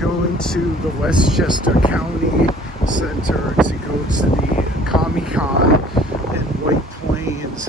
going to the Westchester County Center to go to the Comic Con in White Plains.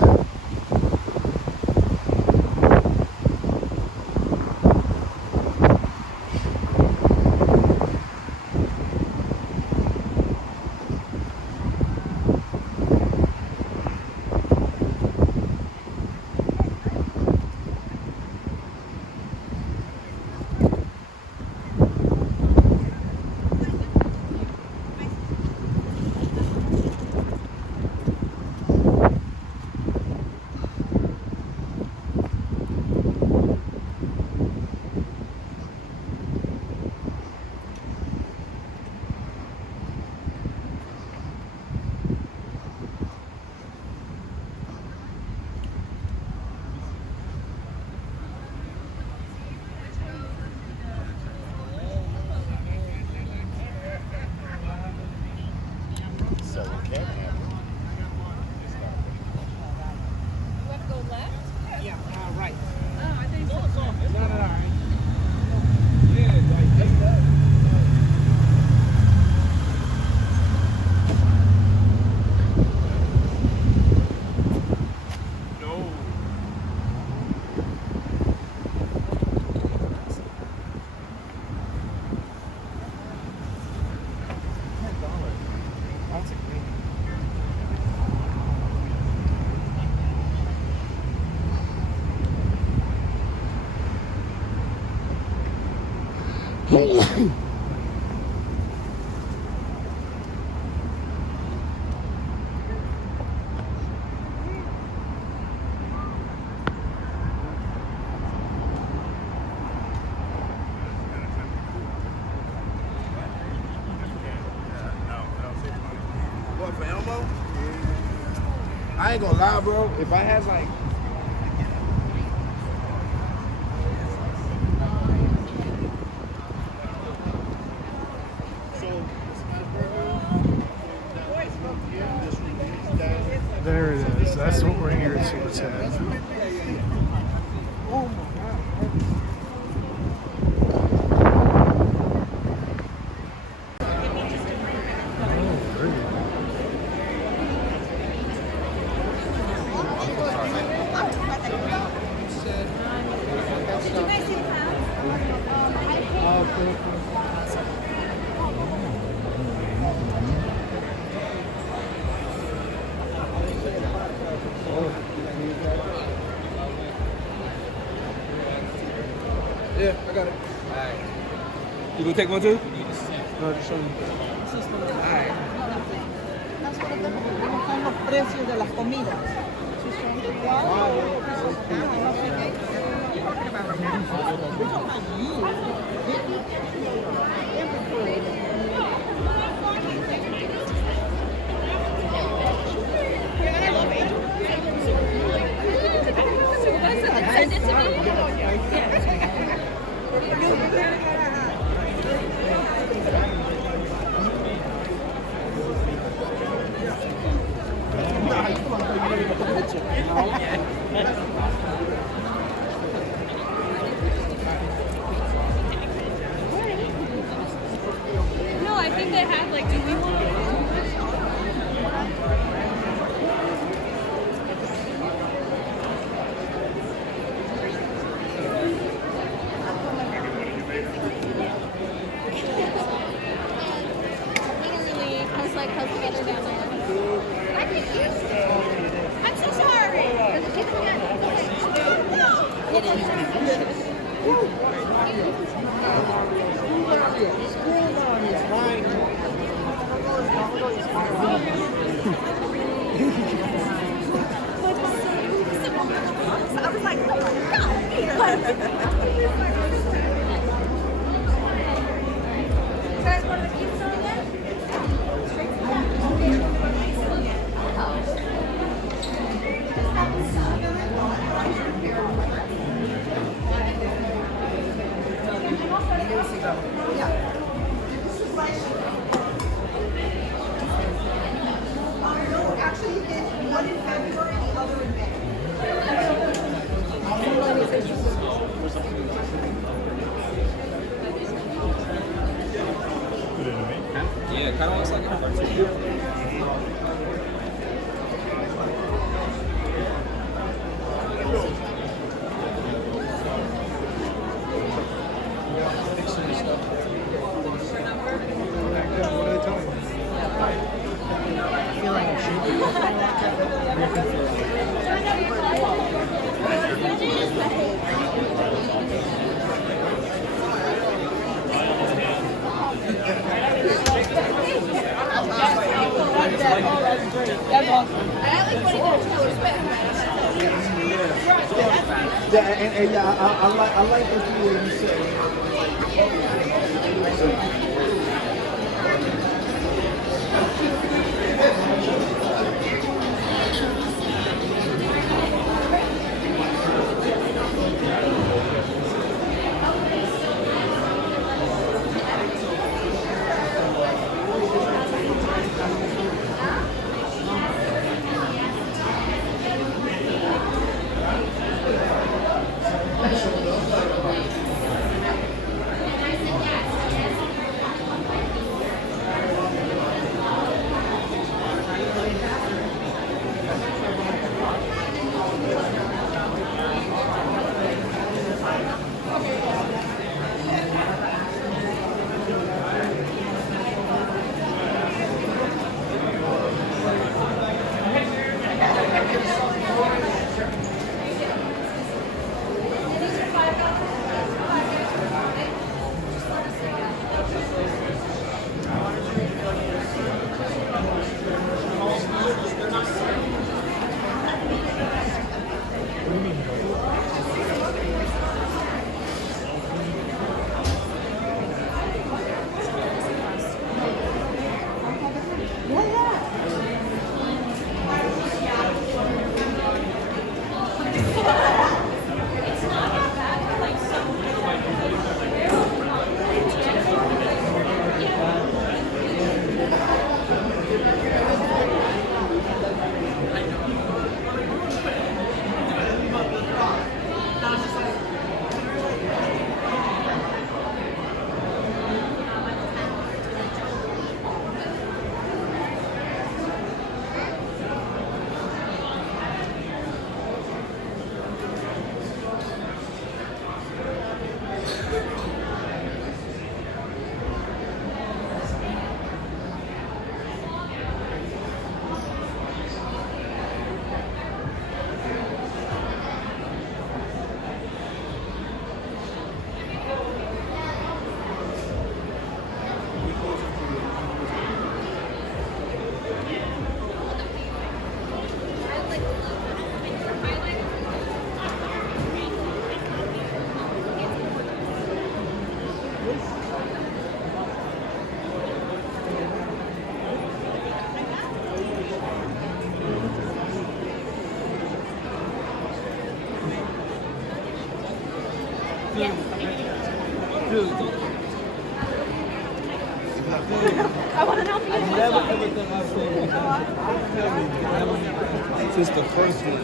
I ain't gonna lie, bro. If I had like there it is. That's what we're here to attend. oh my god. Yeah, I got it. Alright. You gonna take one too? No, just show me. Alright. ¿Cómo están los precios de las comidas? Si son send it to me? No, I think they have like, do we want to? I'm so sorry. I was like, oh my God. You guys want to keep some of that? Actually, you did one in February and the other in May. Yeah, and yeah, I like the feeling you said. I want to know if you I've never ever done my thing. Since the first one.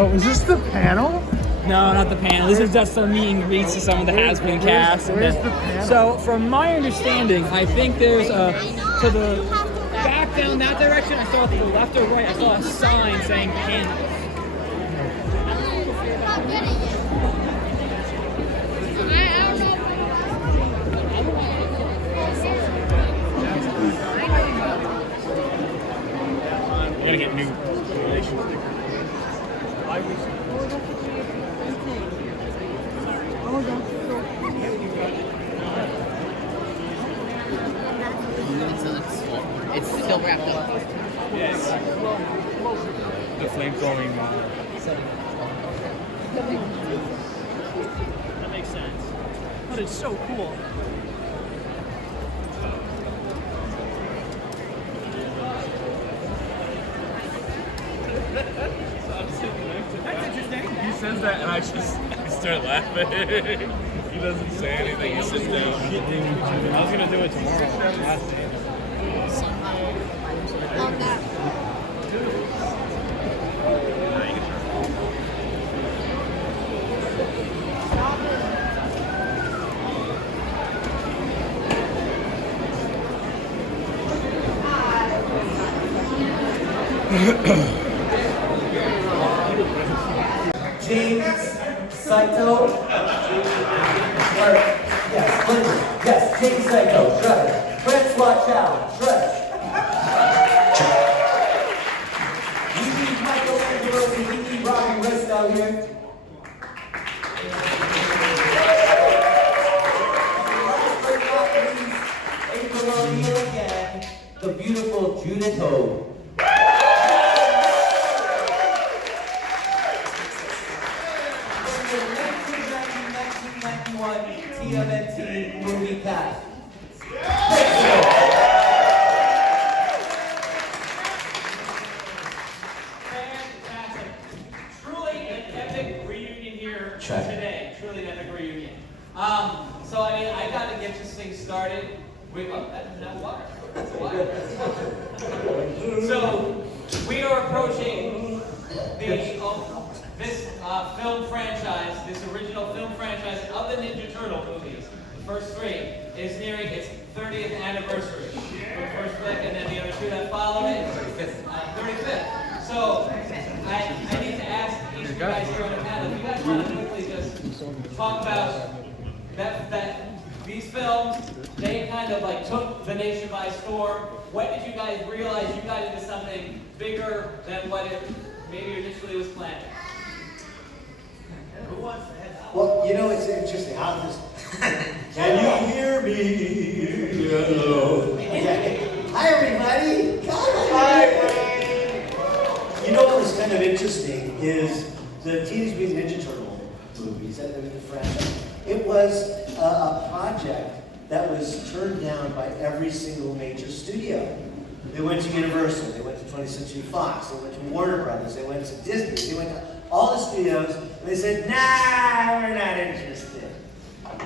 Oh, is this the panel? No, not the panel. This is just some meet and greets to some of the has-been cast. Where's the panel? So, from my understanding, I think there's to the back down that direction. I saw to the left or right. I saw a sign saying panel. You gotta get new relations. It's still wrapped up. Yes. The flame throwing. That makes sense. But it's so cool. That's interesting. He says that, and I start laughing. He doesn't say anything. He sits down. I was gonna do it tomorrow. Last day. James Saito. Yes, Lindsay. Yes, James Saito. Shredder. Francois Chow. Shredder. Michael give us a Kiki Rock and West out here. Again, the beautiful Judith Ho. TMNT movie cast. Fantastic. Truly an epic reunion here today. Truly an epic reunion. So I mean, I gotta get this thing started with that's water. That's water. So we are approaching this film franchise, this original film franchise of the Ninja Turtle movies. The first three is nearing its 30th anniversary. The first flick, and then the other two that followed it. 35th. So I need to ask each of you guys here on the panel, if you guys want to quickly just talk about that these films, they kind of like took the nation by storm. When did you guys realize you got into something bigger than what it maybe initially was planned? Who wants to head out? Well, you know, it's interesting. I'll just... Can you hear me? Hello. Hi, everybody. Hi, Ray. You know what was kind of interesting is the Teenage Mutant Ninja Turtle movies, that the franchise. It was a project that was turned down by every single major studio. They went to Universal, they went to 20th Century Fox, they went to Warner Brothers, they went to Disney, they went to all the studios, and they said, nah, we're not interested.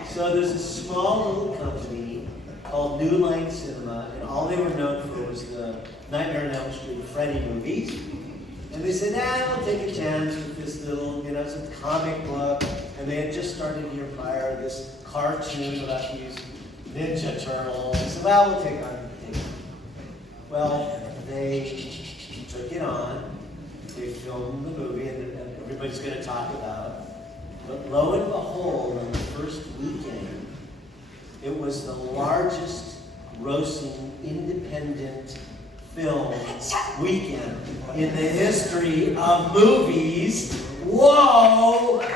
So there's a small little company called New Line Cinema, and all they were known for was the Nightmare on Elm Street and Freddy movies. And they said, nah, we'll take a chance with this little, it's a comic book. And they had just started a year prior this cartoon about these Ninja Turtles. They said, well, we'll take it. Well, they took it on. They filmed the movie, and everybody's going to talk about it. But lo and behold, on the first weekend, it was the largest grossing independent film weekend in the history of movies. Whoa! And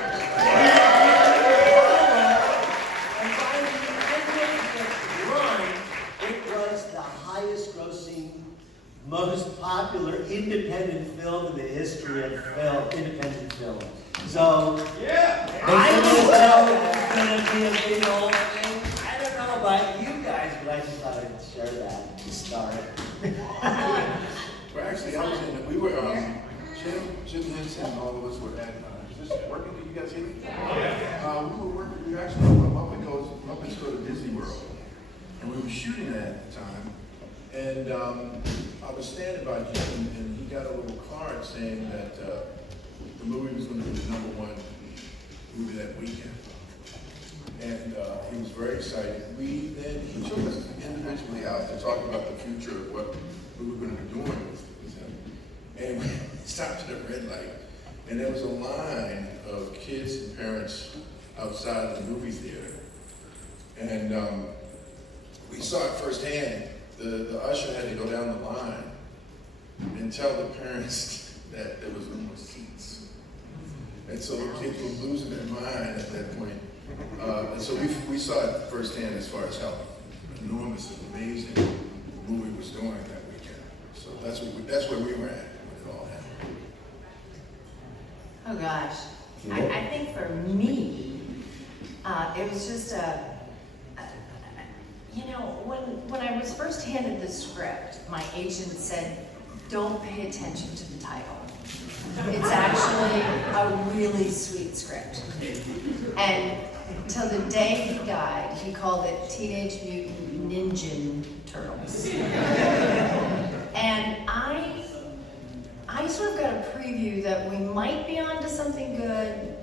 by the end of the run, it was the highest grossing, most popular independent film in the history of independent film. So, I don't know if it's going to be a big old thing. I don't know about you guys, but I just thought I'd share that to start. Well, actually, we were, Jim Henson and all of us were at, is this working? Did you guys hear me? Yeah. We were actually up and go to Disney World. And we were shooting it at the time. And I was standing by Jim, and he got a little card saying that the movie was going to be the #1 movie that weekend. And he was very excited. He took us individually out to talk about the future of what we were going to be doing with him. And we stopped at a red light, and there was a line of kids and parents outside of the movie theater. And we saw it firsthand. The usher had to go down the line and tell the parents that there was no more seats. And so the kids were losing their mind at that point. And so we saw it firsthand as far as how enormous and amazing the movie was doing that weekend. So that's where we were at when it all happened. Oh gosh, I think for me, it was just when I was first handed the script, my agent said, don't pay attention to the title. It's actually a really sweet script. And till the day he died, he called it Teenage Mutant Ninja Turtles. And I sort of got a preview that we might be onto something good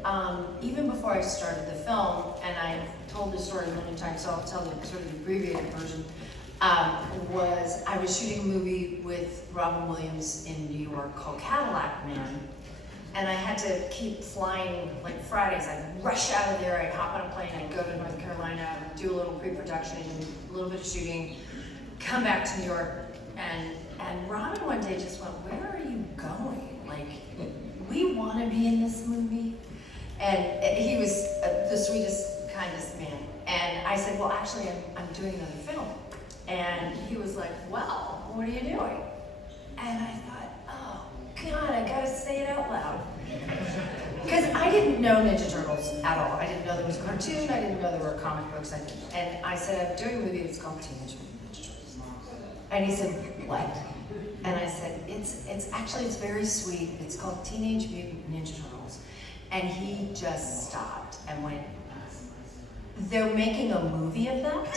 even before I started the film, and I told this story a million times, so I'll tell you sort of the abbreviated version. I was shooting a movie with Robin Williams in New York called Cadillac Man, and I had to keep flying, like Fridays, I'd rush out of there, I'd hop on a plane, I'd go to North Carolina, do a little pre-production, a little bit of shooting, come back to New York, and Robin one day just went, where are you going? Like, to be in this movie? And he was the sweetest, kindest man. And I said, well, actually, I'm doing another film. And he was like, well, what are you doing? And I thought, oh, God, I gotta say it out loud. Because I didn't know Ninja Turtles at all. I didn't know there was a cartoon. I didn't know there were comic books. And I said, I'm doing a movie that's called Teenage Mutant Ninja Turtles. And he said, what? And I said, it's actually very sweet. It's called Teenage Mutant Ninja Turtles. And he just stopped and went, they're making a movie of that?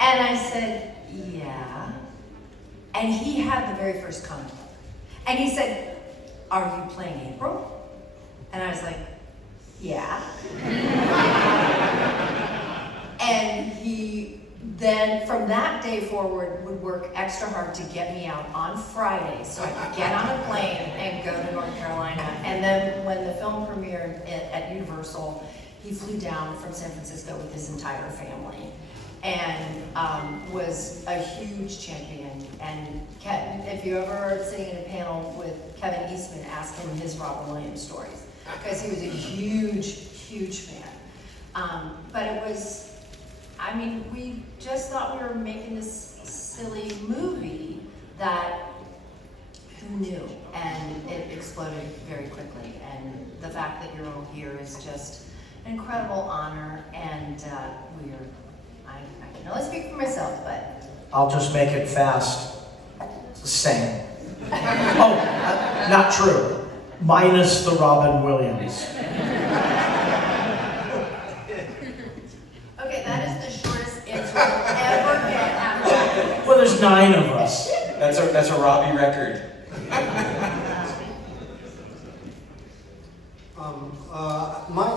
And I said, yeah. And he had the very first comic book. And he said, are you playing April? And I was like, yeah. And he then, from that day forward, would work extra hard to get me out on Friday so I could get on a plane and go to North Carolina. And then when the film premiered at Universal, he flew down from San Francisco with his entire family and was a huge champion. And if you ever are sitting in a panel with Kevin Eastman, ask him his Robin Williams stories, because he was a huge, huge fan. But it was, I mean, we just thought we were making this silly movie that, who knew? And it exploded very quickly. And the fact that you're all here is just an incredible honor, and I can only speak for myself, but. I'll just make it fast. It's the same. Oh, not true. Minus the Robin Williams. Okay, that is the shortest answer you'll ever get after. Well, there's 9 of us. That's a Robbie record. My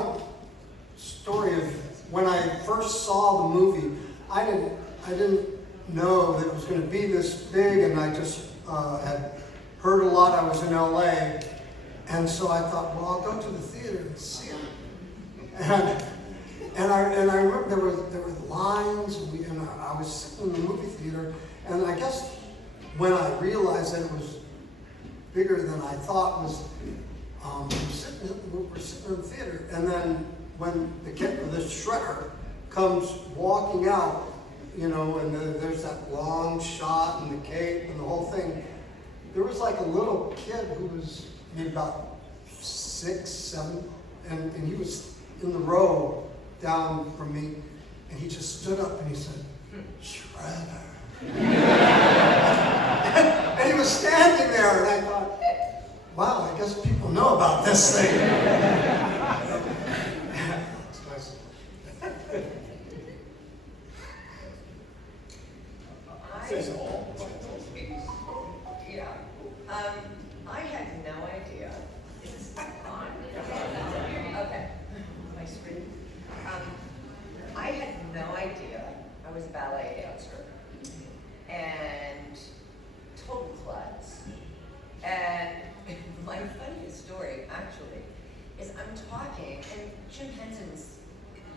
story of when I first saw the movie, I didn't know that it was going to be this big, and I just had heard a lot. I was in LA, and so I thought, well, I'll go to the theater and see it. And I remember there were lines, and I was sitting in the movie theater, and I guess when I realized that it was bigger than I thought was, we're sitting in the theater, and then when the shredder comes walking out, you know, and there's that long shot and the cape and the whole thing, there was like a little kid who was maybe about 6, 7, and he was in the row down from me, and he just stood up and he said, Shredder. And he was standing there, and I thought, wow, I guess people know about this thing. I had no idea. Is this on? Okay. My screen. I had no idea I was a ballet dancer and total klutz. And my funniest story, actually, is I'm talking, and Jim Henson's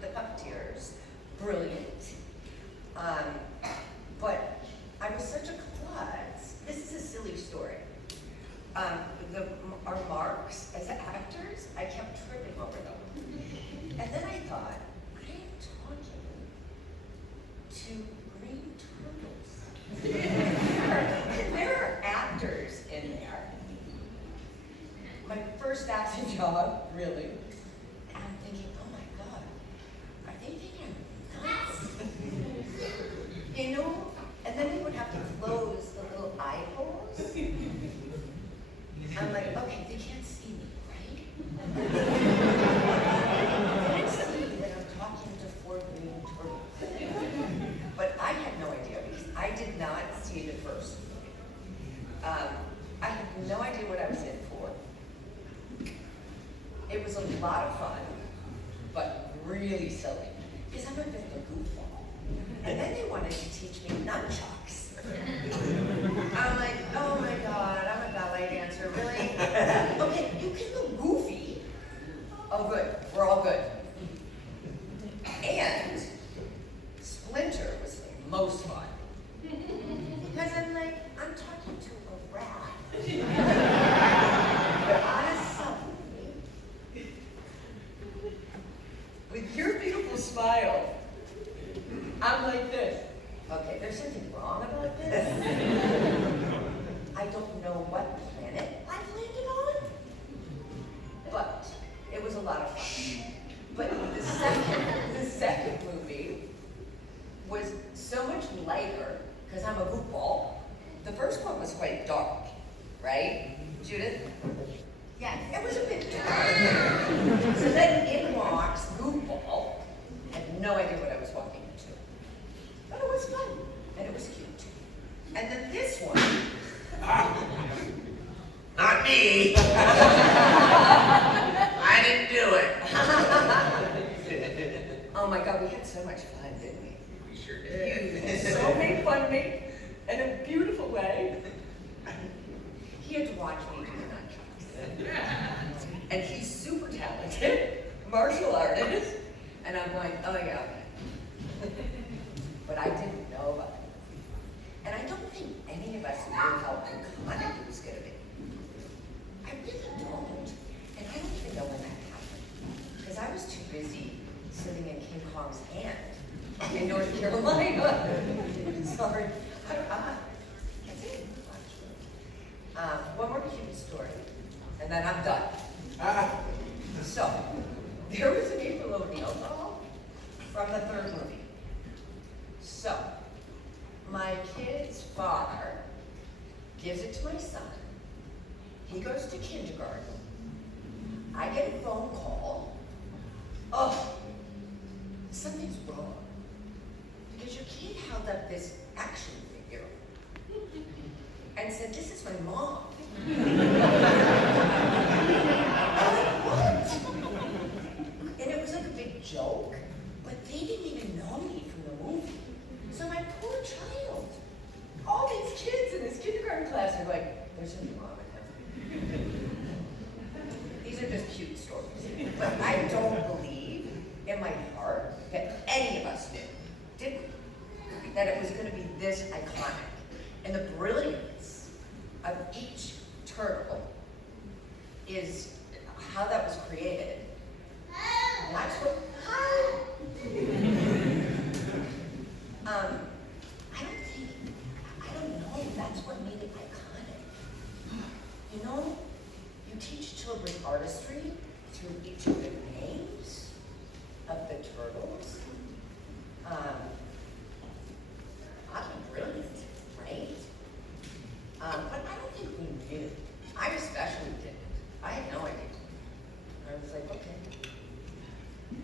The Puppeteers, brilliant. But I was such a klutz. This is a silly story. Our marks as actors, I kept tripping over them. And then I thought, I am talking to green turtles. And there are actors in there. My first acting job, really. And I'm thinking, oh my God, are they thinking I'm nuts? You know? And then they would have to close the little eye holes. I'm like, okay, they can't see me, right? They can't see that I'm talking to 4 green turtles. But I had no idea because I did not see it at first. I had no idea what I was in for. It was a lot of fun, but really silly. Because I'm a bit of a goofball. And then they wanted to teach me nunchucks. I'm like, oh my God, I'm a ballet dancer, really? Okay, you can look goofy. Oh good, we're all good. And Splinter was the most fun. Because I'm like, I'm talking to a rat. know what planet I landed on, but it was a lot of fun. But the second movie was so much lighter, because I'm a goofball. The first one was quite dark, right, Judith? Yeah, it was a bit dark. So then in walks Goofball. Had no idea what I was walking into. But it was fun, and it was cute. And then this one. Not me. I didn't do it. Oh my God, we had so much fun, didn't we? We sure did. You so made fun of me in a beautiful way. He had to watch me do the nunchucks. And he's super talented, martial artist. And I'm going, oh yeah, okay. But I didn't know about it. And I don't think any of us knew how iconic it was going to be. I really don't. And I don't even know when that happened. Because I was too busy sitting in King Kong's hand in North Carolina. Sorry. That's it. One more cute story, and then I'm done. So, there was an April O'Neil doll from the third movie. So, my kid's father gives it to my son. He goes to kindergarten. I get a phone call. Oh, something's wrong. Because your kid held up this action figure and said, this is my mom. And it was like a big joke, but they didn't even know me from the movie. So my poor child, all these kids in this kindergarten class are like, there's something wrong with him. These are just cute stories. But I don't believe in my heart that any of us knew, did we? That it was going to be this iconic. And the brilliance of each turtle is how that was created. That's what. I don't know. That's what made it iconic. You know, you teach children artistry through each of the names of the turtles. Brilliant, right? But I don't think we knew. I especially didn't. I had no idea. I was like, okay.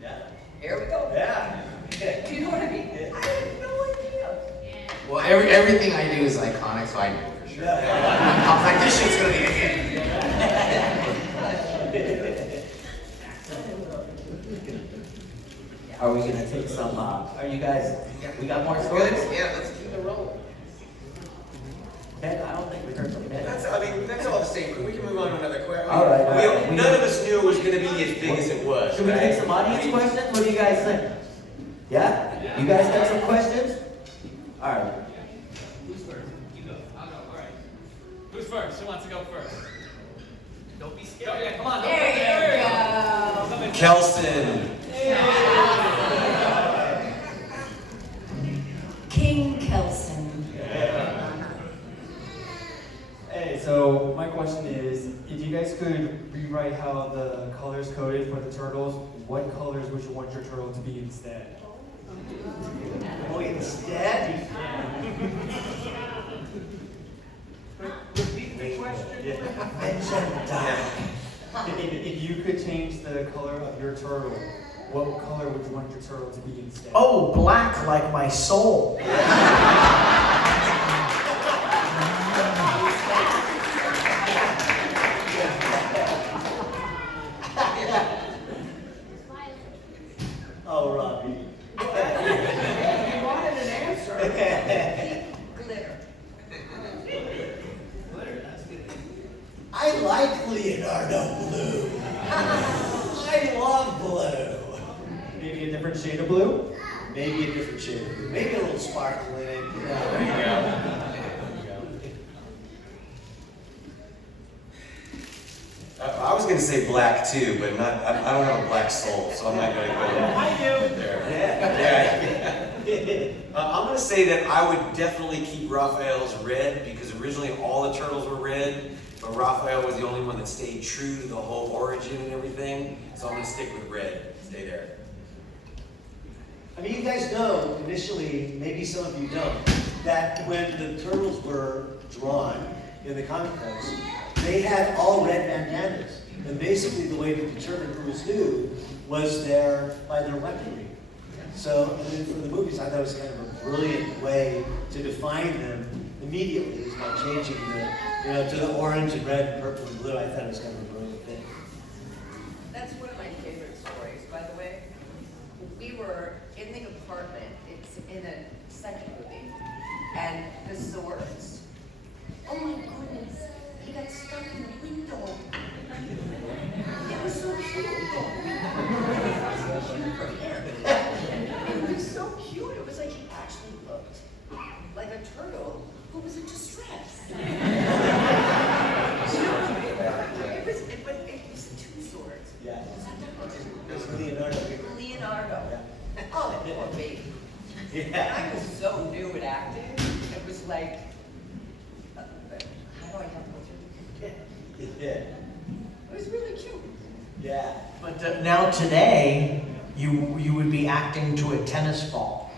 Yeah. Here we go. Yeah. Do you know what I mean? I had no idea. Well, everything I do is iconic, so I know for sure. I was like, this shit's gonna be a hit. Are we gonna take some, are you guys, we got more stories? Yeah, let's keep it rolling. Ben, I don't think we heard from Ben. That's all the same. We can move on to another question. All right. None of us knew it was going to be as big as it was. Should we take some audience questions? What do you guys think? Yeah? You guys got some questions? All right. Who's first? You go. I'll go. All right. Who's first? Who wants to go first? Don't be scared. Oh, yeah, come on. There you go. Kelson. King Kelson. Hey, so my question is, if you guys could rewrite how the colors coded for the turtles, what colors would you want your turtle to be instead? Oh, instead? Repeat the question. If you could change the color of your turtle, what color would you want your turtle to be instead? Oh, black like my soul. Oh, Robbie. You wanted an answer. Glitter. Glitter, that's good. I like Leonardo blue. I love blue. Maybe a different shade of blue? Maybe a different shade of blue. Maybe a little sparkle in it. Yeah, there you go. I was going to say black too, but I don't have a black soul, so I'm not going to go there. I'm going to say that I would definitely keep Raphael's red because originally all the turtles were red, but Raphael was the only one that stayed true to the whole origin and everything. So I'm gonna stick with red. Stay there. I mean, you guys know, initially, maybe some of you don't, that when the turtles were drawn in the comic books, they had all red bandanas. And basically the way to determine who was who was by their weaponry. So, I mean, for the movies, I thought it was kind of a brilliant way to define them immediately, is by changing to the orange and red and purple and blue. I thought it was kind of a brilliant thing. That's one of my favorite stories, by the way. We were in the apartment, it's in a second movie, and the swords, oh my goodness, he got stuck in the window. It was so cute. It was so cute. It was like he actually looked like a turtle who was in distress. It was two swords. Yeah. It was Leonardo. Leonardo. Oh, poor baby. Yeah. I was so new at acting. It was like, how do I have to go through? Yeah. It was really cute. Yeah. But now today, you would be acting to a tennis ball.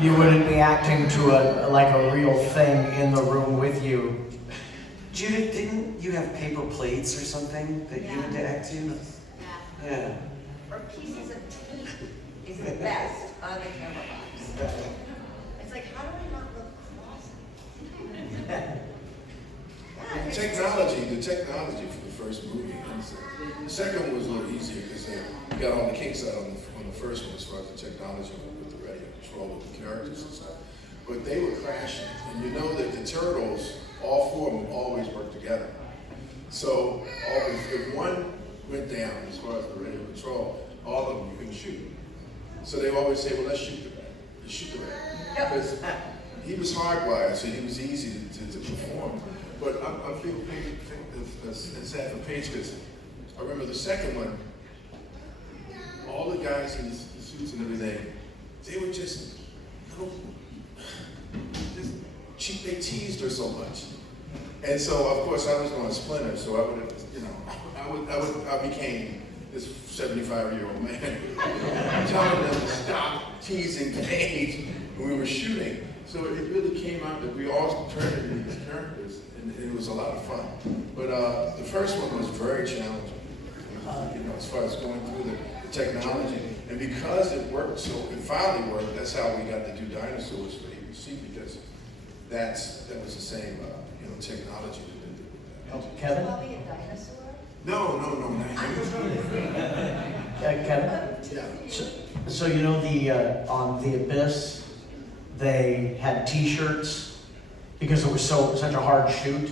You wouldn't be acting to a real thing in the room with you. Judith, didn't you have paper plates or something that you had to act to? Yeah. Or pieces of tape is the best on the camera box. It's like, how do I not look cross? The technology for the first movie. The second one was a little easier because they got all the kinks out on the first one as far as the technology with the radio control with the characters and stuff. But they were crashing, and you know that the turtles, all four of them, always work together. So if one went down as far as the radio control, all of them you couldn't shoot. So they always say, well, let's shoot the rat. Let's shoot the rat. Because he was hardwired, so he was easy to perform. But I feel sad for Paige because I remember the second one, all the guys in the suits and everything, they were just they teased her so much. And so, of course, I was going to Splinter, so I became this 75-year-old man telling them to stop teasing Paige when we were shooting. So it really came out that we all turned into these characters, and it was a lot of fun. But the first one was very challenging, as far as going through the technology. And because it worked, it finally worked, that's how we got to do dinosaurs for ABC, because that was the same technology that did that. Oh, Kevin? Probably a dinosaur? No. Kevin? Yeah. So you know on The Abyss, they had T-shirts because it was such a hard shoot.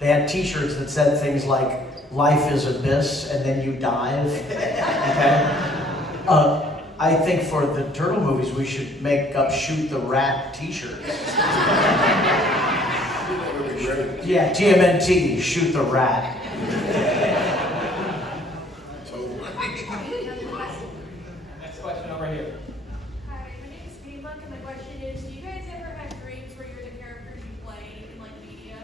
They had T-shirts that said things like "Life is abyss" and then you dive. Okay. I think for the turtle movies, we should make up "Shoot the Rat" T-shirts. Yeah, TMNT, Shoot the Rat. Next question over here. Hi, my name is Speedy Monk, and my question is, do you guys ever have dreams where you're the characters you play in, media?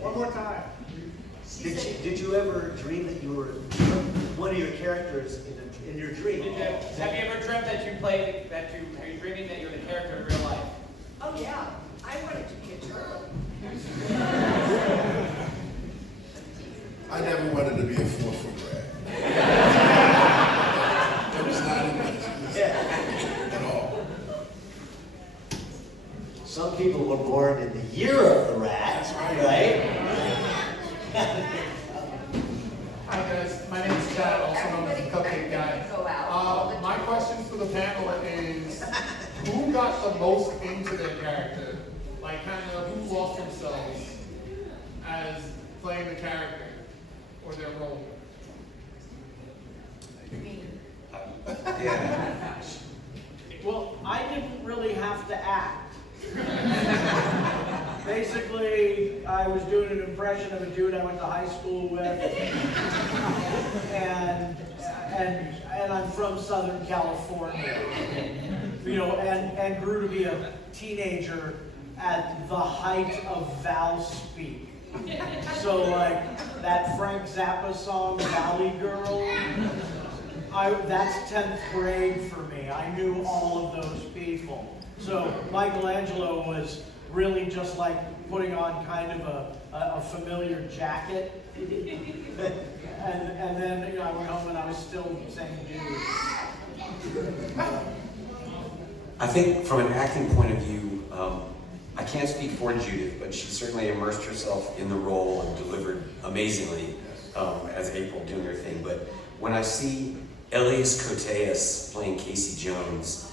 One more time. Did you ever dream that you were one of your characters in your dream? Have you ever dreamt that you played, are you dreaming that you're the character in real life? Oh yeah, I wanted to be a turtle. I never wanted to be a 4-foot rat. That was not in my dreams at all. Some people were born in the year of the rat, right? Hi guys, my name is Chad, also known as the Cupcake Guy. My question for the panel is, who got the most into their character? Who lost themselves as playing the character or their role? Well, I didn't really have to act. Basically, I was doing an impression of a dude I went to high school with, and I'm from Southern California. You know, and grew to be a teenager at the height of Val speak. So like that Frank Zappa song, Valley Girl, that's 10th grade for me. I knew all of those people. So Michelangelo was really just like putting on kind of a familiar jacket. And then, you know, I went home and I was still the same dude. I think from an acting point of view, I can't speak for Judith, but she certainly immersed herself in the role and delivered amazingly as April doing her thing. But when I see Elias Koteas playing Casey Jones,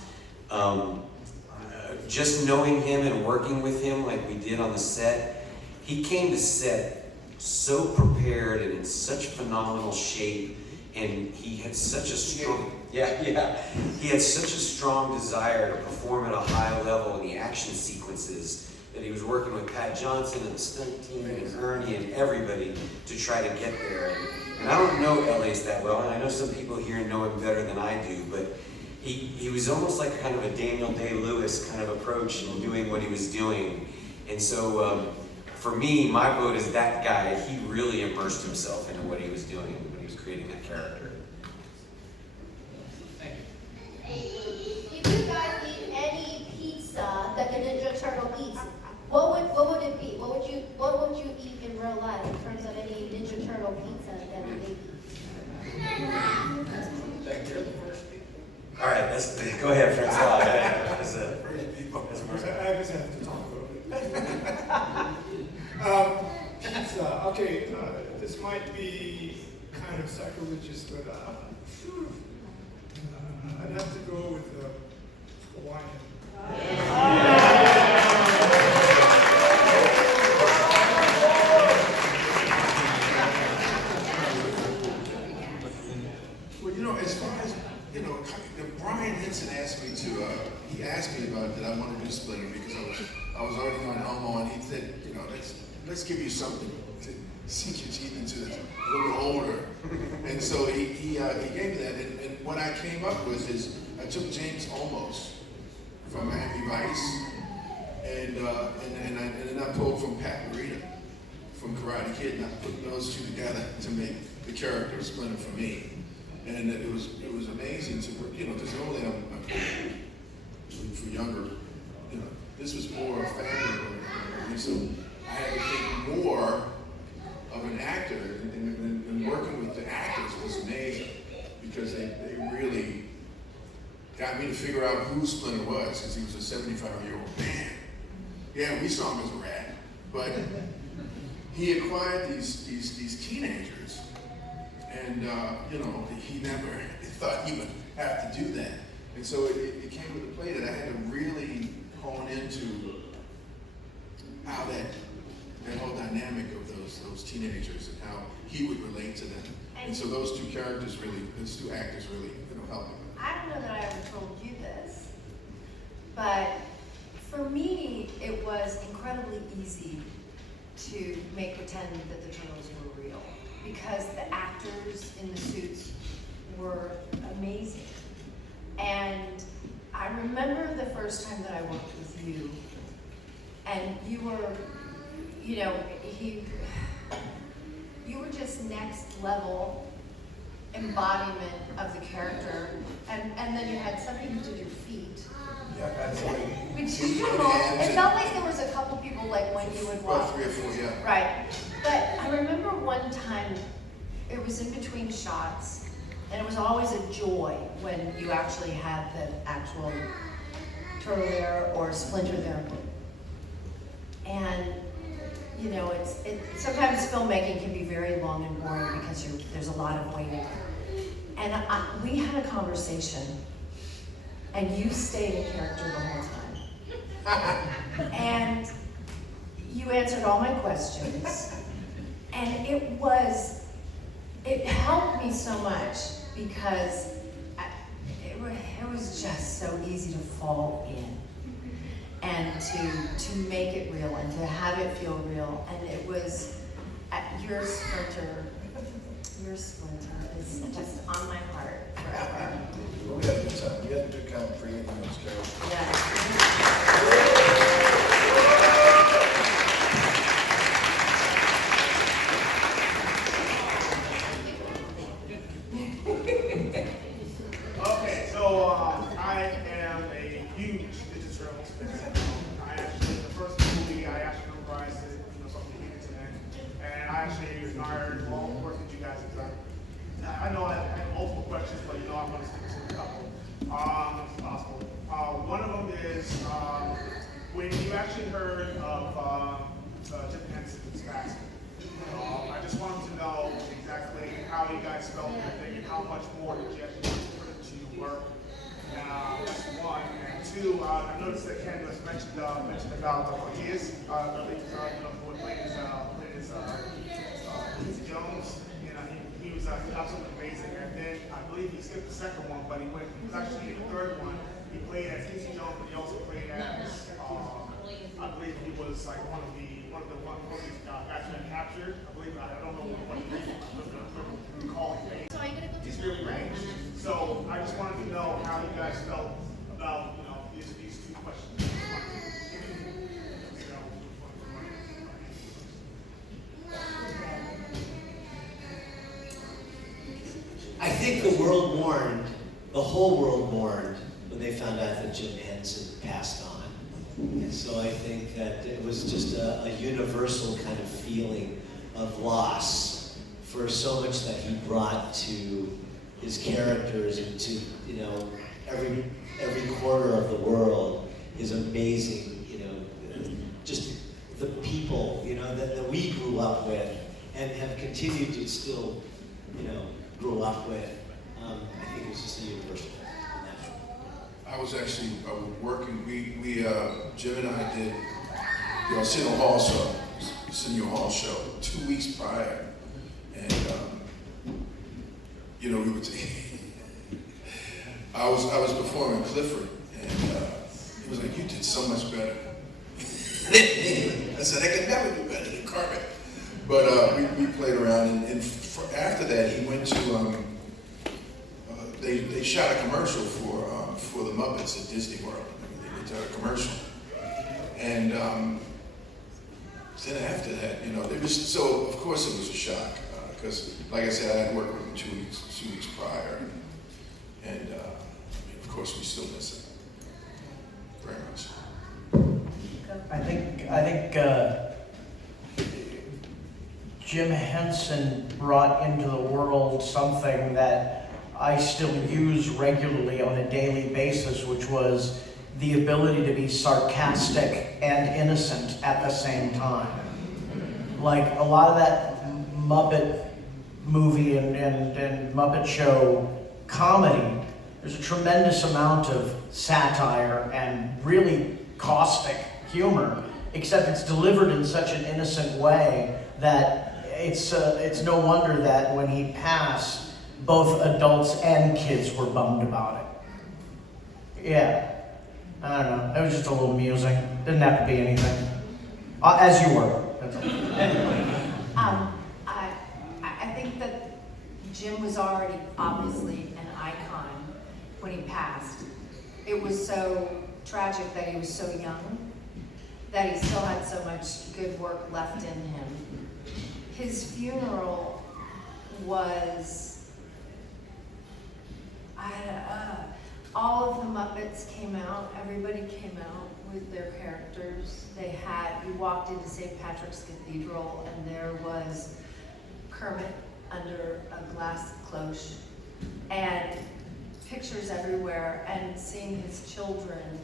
just knowing him and working with him like we did on the set, he came to set so prepared and in such phenomenal shape, and he had such a strong, he had such a strong desire to perform at a high level in the action sequences that he was working with Pat Johnson and the stunt team and Ernie and everybody to try to get there. And I don't know Elias that well, and I know some people here know him better than I do, but he was almost like kind of a Daniel Day-Lewis kind of approach in doing what he was doing. And so for me, my vote is that guy. He really immersed himself into what he was doing when he was creating that character. Thank you. If you guys eat any pizza that the Ninja Turtle eats, what would it be? What would you eat in real life in terms of any Ninja Turtle pizza that they eat? All right, go ahead, Francis. I just have to talk about it. Pizza. Okay, this might be kind of sacrilegious, but I'd have to go with Hawaiian. Well, you know, as far as, you know, Brian Henson asked me to, he asked me about that I wanted to do Splinter because I was already on Elmo, and he said, you know, let's give you something to sink your teeth into that's a little older. And so he gave me that, and what I came up with is I took James Olmos from Miami Vice, and then I pulled from Pat Morita from Karate Kid, and I put those two together to make the character of Splinter for me. And it was amazing to work, you know, because normally I'm for younger, you know, this was more family, so I had to think more of an actor, and working with the actors was amazing because they really got me to figure out who Splinter was, because he was a 75-year-old man. Yeah, we saw him as a rat, but he acquired these teenagers. And, you know, he never thought he would have to do that. And so it came with a play that I had to really hone into how that whole dynamic of those teenagers and how he would relate to them. And so those two actors really, you know, helped me. I don't know that I ever told you this, but for me, it was incredibly easy to make pretend that the Turtles were real, because the actors in the suits were amazing. And I remember the first time that I worked with you, and you were, you know, you were just next level embodiment of the character, and then you had somebody who did your feet. Yeah, absolutely. It felt like there was a couple people like when you would walk. About 3 or 4, yeah. Right. But I remember one time, it was in between shots, and it was always a joy when you actually had the actual turtle there or Splinter there. And you know, sometimes filmmaking can be very long and boring because there's a lot of waiting. And we had a conversation, and you stayed in character the whole time. And you answered all my questions, and it helped me so much because it was just so easy to fall in and to make it real and to have it feel real. And it was at your Splinter Dear Splinter is just on my heart forever. Well, we had a good time. We had a good time creating those characters. Okay, so I am a huge Ninja Turtles fan. I actually, the first movie, I actually memorized it, from beginning to end. And I actually admired all the work that you guys have done. I know I have multiple questions, but I'm going to stick to a couple, if possible. One of them is, when you actually heard of Jim Henson's passing, I just wanted to know exactly how you guys felt and everything, and how much more did you actually put into your work. That's one. And two, I noticed that Ken was mentioned about Matthias, who plays Quincy Jones. He was absolutely amazing. And then I believe he skipped the second one, but he was actually in the third one. He played as Quincy Jones, but he also played as I believe he was like one of the guys that captured. I believe I don't know what he was. I don't recall his name. He's really great. So I just wanted to know how you guys felt about these two questions. I think the world mourned, the whole world mourned when they found out that Jim Henson passed on. And so I think that it was just a universal kind of feeling of loss for so much that he brought to his characters and to, every corner of the world, his amazing, just the people, that we grew up with and have continued to still, grew up with. I think it was just a universal thing. I was actually working, Jim and I did the Arsenio Hall show 2 weeks prior. And, we would I was performing Clifford, and he was like, "You did so much better." I said, "I could never do better than Carmen." But we played around, and after that, he went to, they shot a commercial for the Muppets at Disney World. They did a commercial. And then after that, so of course it was a shock, because like I said, I had worked with him 2 weeks prior. And of course we still miss it very much. I think Jim Henson brought into the world something that I still use regularly on a daily basis, which was the ability to be sarcastic and innocent at the same time. Like a lot of that Muppet movie and Muppet Show comedy, there's a tremendous amount of satire and really caustic humor, except it's delivered in such an innocent way that it's no wonder that when he passed, both adults and kids were bummed about it. Yeah, I don't know. It was just a little amusing. Didn't have to be anything. As you were. That's all. I think that Jim was already obviously an icon when he passed. It was so tragic that he was so young, that he still had so much good work left in him. His funeral was, all of the Muppets came out, everybody came out with their characters. We walked into St. Patrick's Cathedral and there was Kermit under a glass cloche and pictures everywhere, and seeing his children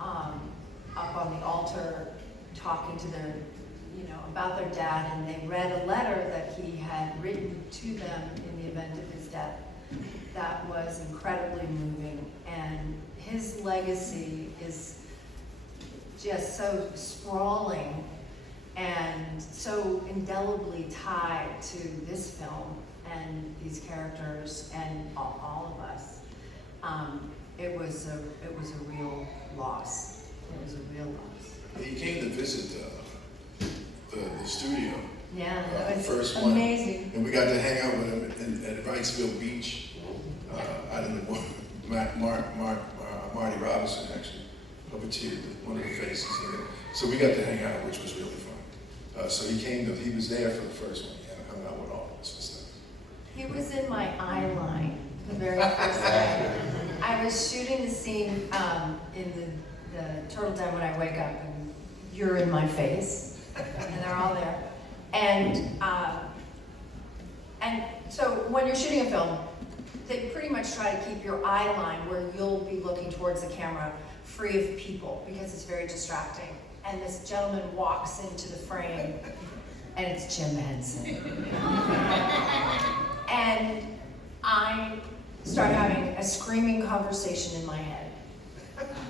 up on the altar talking to their, about their dad, and they read a letter that he had written to them in the event of his death. That was incredibly moving, and his legacy is just so sprawling and so indelibly tied to this film and these characters and all of us. It was a real loss. It was a real loss. He came to visit the studio Yeah, that was first amazing. one. And we got to hang out with him at Wrightsville Beach, out in the Marty Robinson actually puppeteered one of the faces there. So we got to hang out, which was really fun. So he was there for the first one. Yeah, hung out with all of us and stuff. He was in my eye line the very first day. I was shooting the scene in the Turtle Den when I wake up, and you're in my face, and they're all there. And so when you're shooting a film, they pretty much try to keep your eye line where you'll be looking towards the camera free of people because it's very distracting. And this gentleman walks into the frame, and it's Jim Henson. And I start having a screaming conversation in my head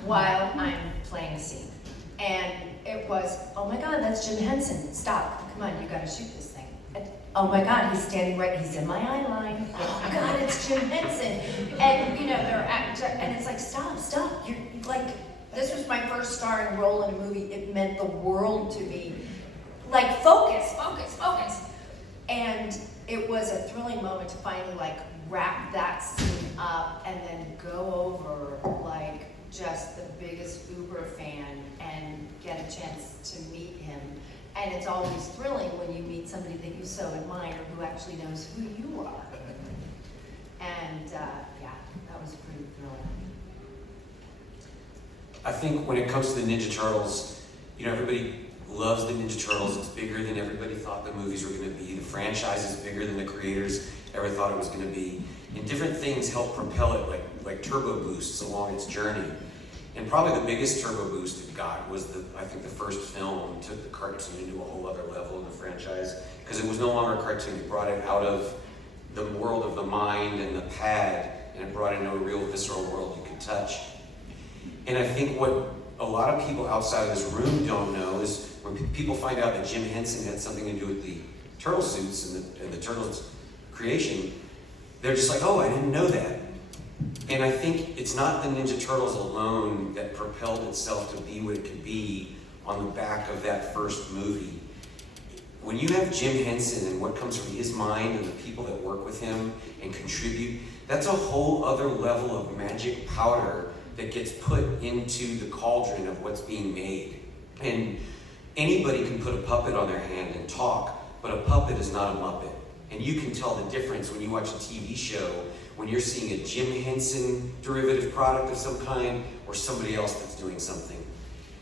while I'm playing a scene. And it was, oh my God, that's Jim Henson. Stop, come on, you gotta shoot this thing. And, oh my God, he's standing right, he's in my eye line. Oh my God, it's Jim Henson. And you know, and it's like, stop, you're like, this was my first starring role in a movie. It meant the world to me. Like, focus. And it was a thrilling moment to finally like wrap that scene up and then go over like just the biggest Uber fan and get a chance to meet him. And it's always thrilling when you meet somebody that you so admire who actually knows who you are. And yeah, that was pretty thrilling. I think when it comes to the Ninja Turtles, you know, everybody loves the Ninja Turtles. It's bigger than everybody thought the movies were going to be. The franchise is bigger than the creators ever thought it was going to be. And different things help propel it, like turbo boosts along its journey. And probably the biggest turbo boost it got was, I think, the first film took the cartoon into a whole other level in the franchise, because it was no longer a cartoon. It brought it out of the world of the mind and the pad, and it brought it into a real visceral world you could touch. And I think what a lot of people outside of this room don't know is when people find out that Jim Henson had something to do with the turtle suits and the Turtles creation, they're just like, oh, I didn't know that. And I think it's not the Ninja Turtles alone that propelled itself to be what it could be on the back of that first movie. When you have Jim Henson and what comes from his mind and the people that work with him and contribute, that's a whole other level of magic powder that gets put into the cauldron of what's being made. And anybody can put a puppet on their hand and talk, but a puppet is not a Muppet. And you can tell the difference when you watch a TV show, when you're seeing a Jim Henson derivative product of some kind, or somebody else that's doing something.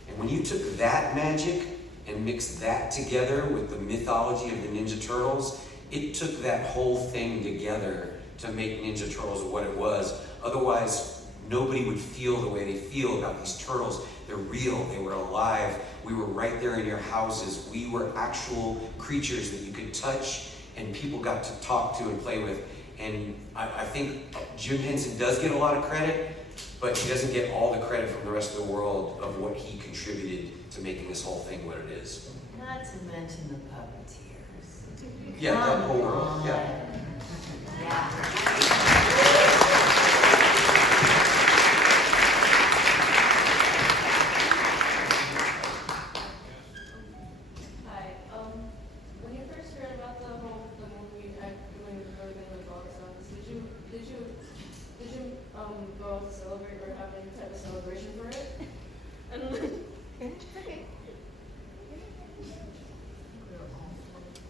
And when you took that magic and mixed that together with the mythology of the Ninja Turtles, it took that whole thing together to make Ninja Turtles what it was. Otherwise, nobody would feel the way they feel about these turtles. They're real, they were alive. We were right there in your houses. We were actual creatures that you could touch and people got to talk to and play with. And I think Jim Henson does get a lot of credit, but he doesn't get all the credit from the rest of the world of what he contributed to making this whole thing what it is. Not to mention the puppeteers. Yeah, that whole world, yeah. Hi. When you first heard about the movie, when you were going to box office, did you go out to celebrate or have any type of celebration for it? And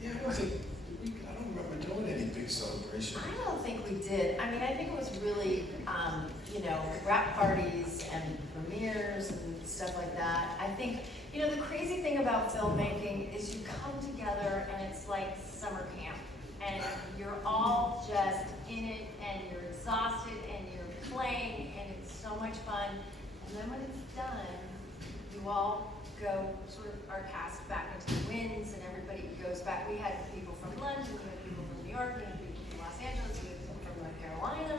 Yeah, I don't remember doing any big celebration. I don't think we did. I mean, I think it was really, wrap parties and premieres and stuff like that. I think, the crazy thing about filmmaking is you come together and it's like summer camp. And you're all just in it and you're exhausted and you're playing and it's so much fun. And then when it's done, you all go sort of are cast back into the winds and everybody goes back. We had people from London, we had people from New York, we had people from Los Angeles, we had people from North Carolina.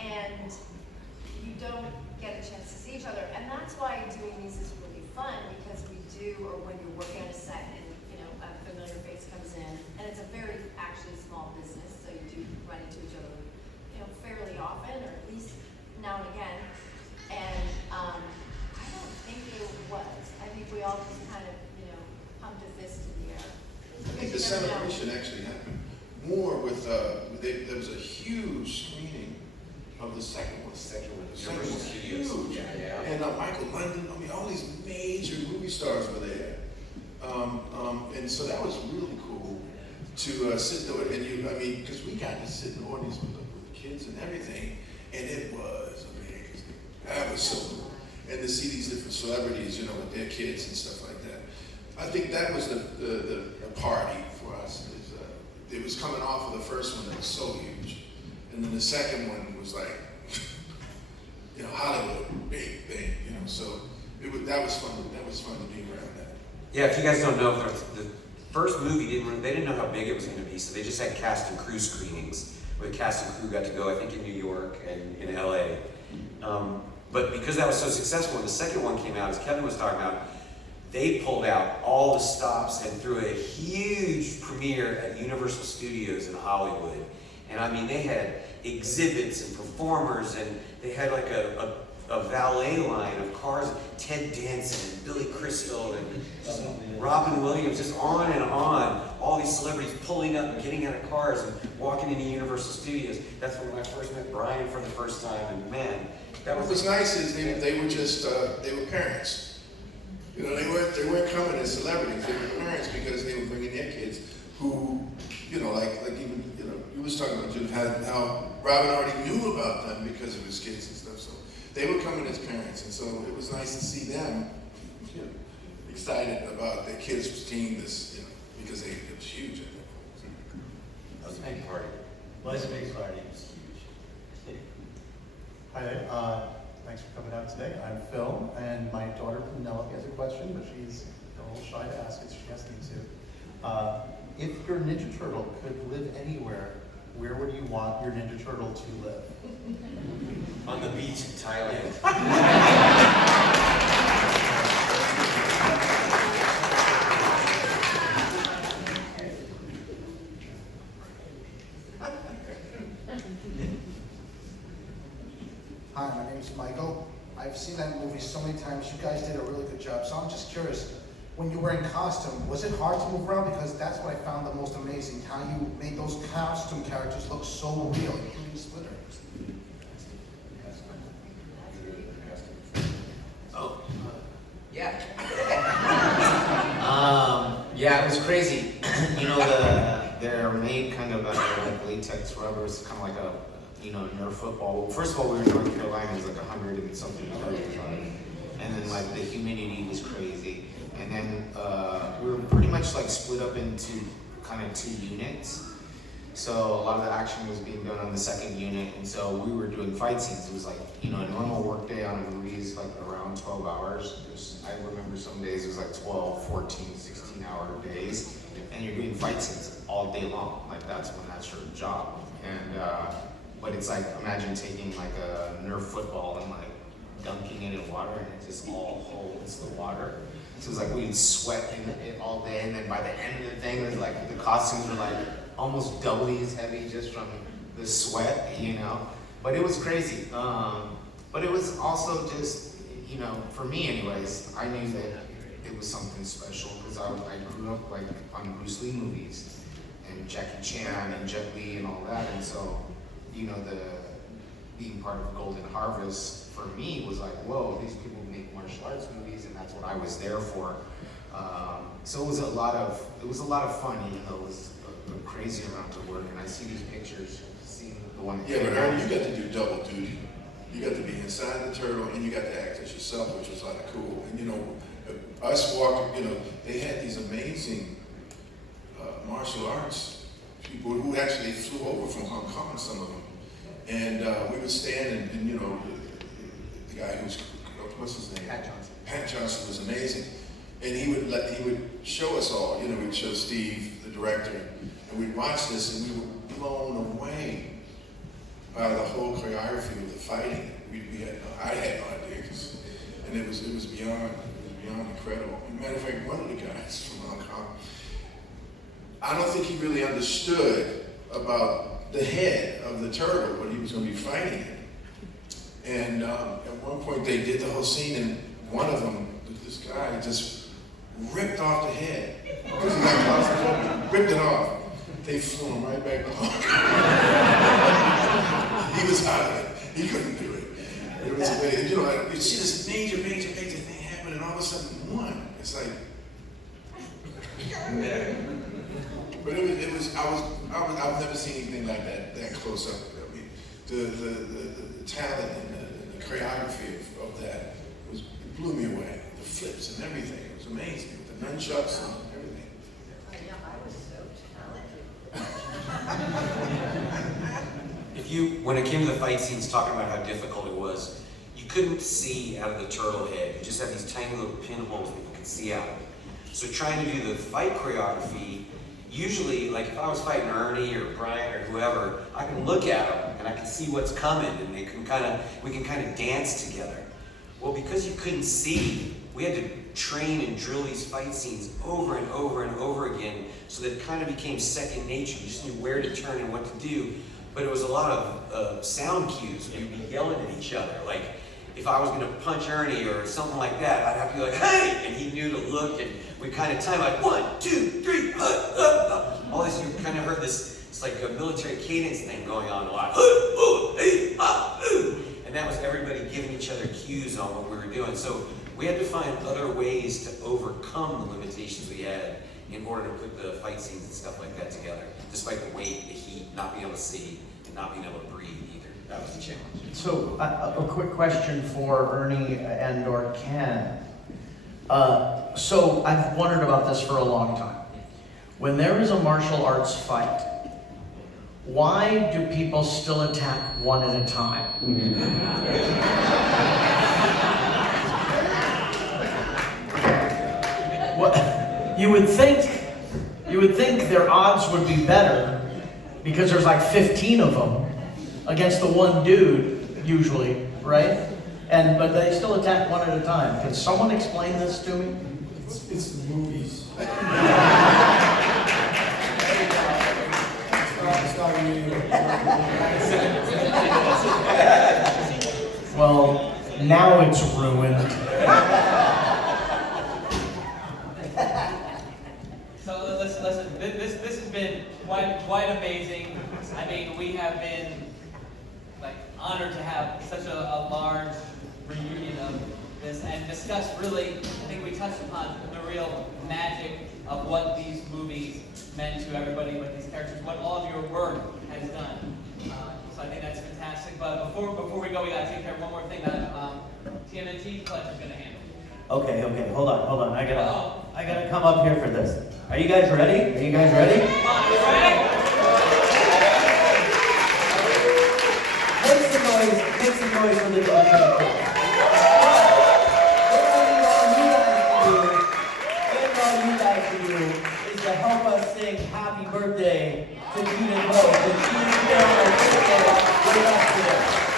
And you don't get a chance to see each other. And that's why doing these is really fun, because we do, or when you're working on a set and a familiar face comes in, and it's a very actually small business, so you do run into each other fairly often, or at least now and again. And I don't think there was. I think we all just kind of, pumped a fist in the air. celebration actually happened more with, there was a huge screening of the second one. The second one was huge. And Michael London, I mean, all these major movie stars were there. And so that was really cool to sit there. And I mean, because we got to sit in the audience with the kids and everything, and it was amazing. That was so cool. And to see these different celebrities, you know, with their kids and stuff like that. I think that was the party for us. It was coming off of the first one that was so huge. And then the second one was like, you know, Hollywood, big thing, you know. So that was fun. That was fun to be around that. Yeah, if you guys don't know, the first movie they didn't know how big it was going to be, so they just had cast and crew screenings where the cast and crew got to go, I think, in New York and in LA. But because that was so successful, when the second one came out, as Kevin was talking about, they pulled out all the stops and threw a huge premiere at Universal Studios in Hollywood. And I mean, they had exhibits and performers, and they had like a valet line of cars, Ted Danson and Billy Crystal and Robin Williams, just on and on. All these celebrities pulling up and getting out of cars and walking into Universal Studios. That's when I first met Brian for the first time, and man, that was... What was nice is they were just, they were parents. You know, they weren't coming as celebrities, they were parents because they were bringing their kids who, you know, like even, you know, you was talking about Judith, how Robin already knew about them because of his kids and stuff, so they were coming as parents, and so it was nice to see them, you know, excited about their kids seeing this, you know, because it was huge, I think. That was a big party. Well, it's a big party. It was huge. Hi there. Thanks for coming out today. I'm Phil, and my daughter Penelope has a question, but she's a little shy to ask it. She asked me to. If your Ninja Turtle could live anywhere, where would you want your Ninja Turtle to live? On the beach in Thailand. Hi, my name is Michael. I've seen that movie so many times. You guys did a really good job. So I'm just curious, when you were in costume, was it hard to move around? Because that's what I found the most amazing, how you made those costume characters look so real, including Splitter. Oh, yeah. Yeah, it was crazy. You know, they're made kind of like latex rubber. It's kind of like a, you know, Nerf football. Well, first of all, we were in North Carolina. It was like 100 and something degrees, and then like the humidity was crazy. And then we were pretty much like split up into kind of 2 units. So a lot of the action was being done on the second unit, and so we were doing fight scenes. It was like, you know, a normal work day on a movie is like around 12 hours. I remember some days it was like 12, 14, 16-hour days, and you're doing fight scenes all day long. Like that's your job. And but it's like, imagine taking like a Nerf football and like dunking it in water, and it just all holds the water. So it's like we'd sweat in it all day, and then by the end of the thing, it was like the costumes were like almost doubly as heavy just from the sweat, you know. But it was crazy. But it was also just, you know, for me anyways, I knew that it was something special because I grew up like on Bruce Lee movies and Jackie Chan and Jet Li and all that, and so, you know, being part of Golden Harvest for me was like, whoa, these people make martial arts movies, and that's what I was there for. So it was a lot of fun, even though it was a crazy amount of work. And I see these pictures, seeing the one. Yeah, but Ernie, you got to do double duty. You got to be inside the turtle, and you got to act as yourself, which was like cool. And you know, us walking, you know, they had these amazing martial arts people who actually flew over from Hong Kong, some of them. And we would stand, and you know, the guy who was, what's his name? Pat Johnson. Pat Johnson was amazing. And he would show us all, you know, we'd show Steve, the director, and we'd watch this, and we were blown away by the whole choreography of the fighting. I had no idea, and it was beyond incredible. As a matter of fact, one of the guys from Hong Kong, I don't think he really understood about the head of the turtle, what he was going to be fighting in. And at one point they did the whole scene, and one of them, this guy, just ripped off the head. Because he got claustrophobic, ripped it off. They flew him right back to home. He was out of it. He couldn't do it. It was amazing. You know, like, you see this major thing happen, and all of a sudden, one. It's like, yeah. But I've never seen anything like that close up. I mean, the talent and the choreography of that it blew me away. The flips and everything, it was amazing. The nunchucks and everything. Yeah, I was so talented. When it came to the fight scenes, talking about how difficult it was, you couldn't see out of the turtle head. You just had these tiny little pinholes people could see out of it. So trying to do the fight choreography, usually, like if I was fighting Ernie or Brian or whoever, I can look at them and I can see what's coming, and we can kind of dance together. Well, because you couldn't see, we had to train and drill these fight scenes over and over and over again, so that it kind of became second nature. You just knew where to turn and what to do. But it was a lot of sound cues. We'd be yelling at each other. Like, if I was going to punch Ernie or something like that, I'd have to be like, hey! And he knew to look, and we kind of time like 1, 2, 3, all this. You kind of heard this. It's like a military cadence thing going on a lot. And that was everybody giving each other cues on what we were doing. So we had to find other ways to overcome the limitations we had in order to put the fight scenes and stuff like that together, despite the weight, the heat, not being able to see, and not being able to breathe either. That was the challenge. So a quick question for Ernie and or Ken. So I've wondered about this for a long time. When there is a martial arts fight, why do people still attack one at a time? What, you would think their odds would be better because there's like 15 of them against the one dude, usually, right? But they still attack one at a time. Can someone explain this to me? It's the movies. Well, now it's ruined. So listen, this has been quite amazing. I mean, we have been honored to have such a large reunion of this and discuss really, I think we touched upon the real magic of what these movies meant to everybody with these characters, what all of your work has done. So I think that's fantastic. But before we go, we gotta take care of one more thing that TMNT Fletcher's gonna handle. Okay, hold on. I gotta come up here for this. Are you guys ready? Are you guys ready? Come on, you ready? Make some noise for the What all you guys can do is to help us sing happy birthday to Judith Hope. And she's here on our birthday with us today.